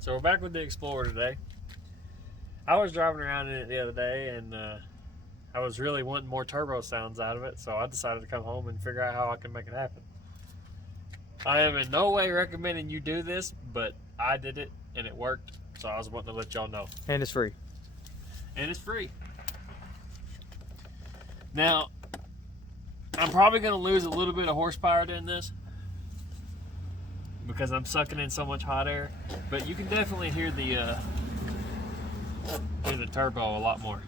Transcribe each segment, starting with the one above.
So we're back with the Explorer today. I was driving around in it the other day, and I was really wanting more turbo sounds out of it, so I decided to come home and figure out how I can make it happen. I am in no way recommending you do this, but I did it, and it worked, so I was wanting to let y'all know. And it's free. And it's free. Now, I'm probably going to lose a little bit of horsepower doing this because I'm sucking in so much hot air, but you can definitely hear the turbo a lot more.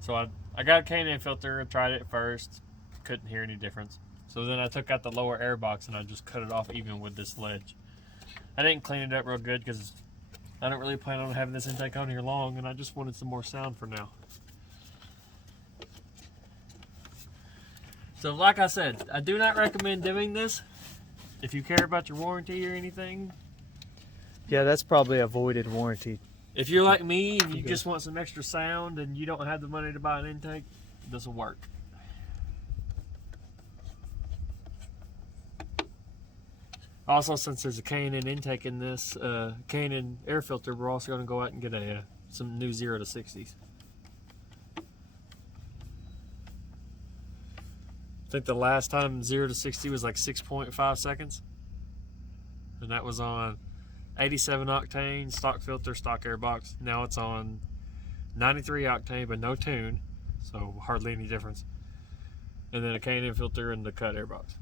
So I got a K&N filter and tried it first, couldn't hear any difference. So then I took out the lower air box and I just cut it off even with this ledge. I didn't clean it up real good because I don't really plan on having this intake on here long, and I just wanted some more sound for now. So like I said, I do not recommend doing this if you care about your warranty or anything. Yeah, that's probably a voided warranty. If you're like me and you just want some extra sound and you don't have the money to buy an intake, this will work. Also, since there's a K&N intake in this K&N air filter, we're also going to go out and get some new 0 to 60s. I think the last time 0 to 60 was like 6.5 seconds. And that was on 87 octane, stock filter, stock air box. Now it's on 93 octane, but no tune, so hardly any difference. And then a K&N filter and the cut air box.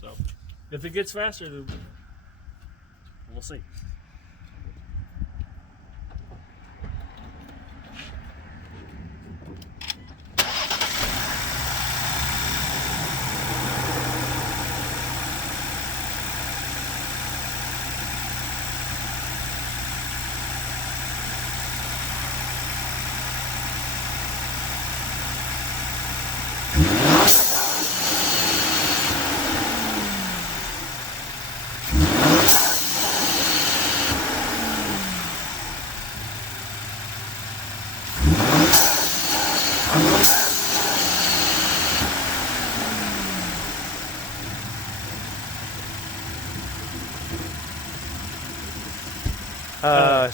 So if it gets faster, then we'll see.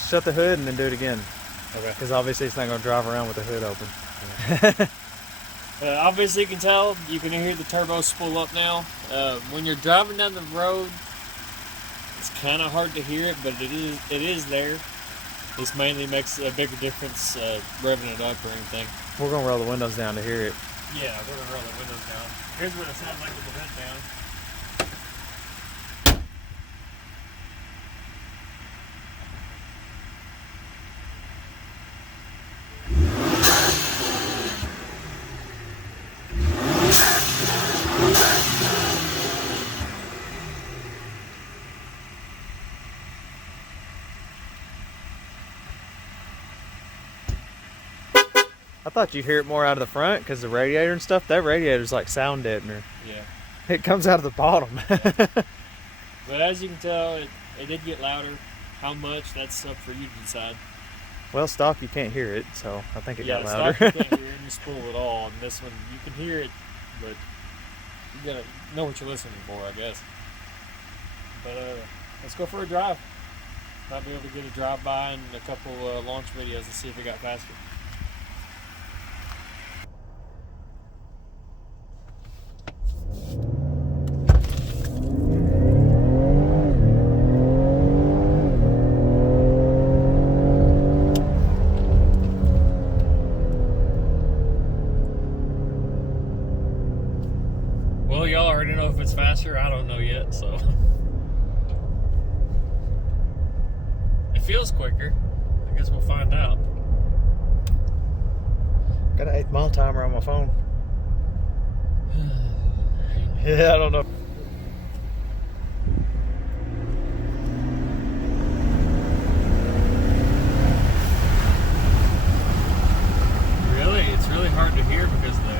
Shut the hood and then do it again. Okay. Because obviously it's not going to drive around with the hood open. Obviously you can tell, you can hear the turbo spool up now. When you're driving down the road, it's kind of hard to hear it, but it is there. This mainly makes a bigger difference revving it up or anything. We're going to roll the windows down to hear it. Yeah, we're going to roll the windows down. Here's what it sounds like with the hood down. I thought you'd hear it more out of the front because the radiator and stuff. That radiator's like sound deadener. Yeah. It comes out of the bottom. But as you can tell, it did get louder. How much, that's up for you to decide. Well, stock, you can't hear it, so I think it got stock louder. you can't hear in the spool at all. And this one, you can hear it, but you gotta know what you're listening for, I guess. But let's go for a drive. Might be able to get a drive-by and a couple launch videos to see if it got faster. Well, y'all already know if it's faster. I don't know yet, so. It feels quicker. I guess we'll find out. Got an 8th mile timer on my phone. Yeah, I don't know. Really? It's really hard to hear because of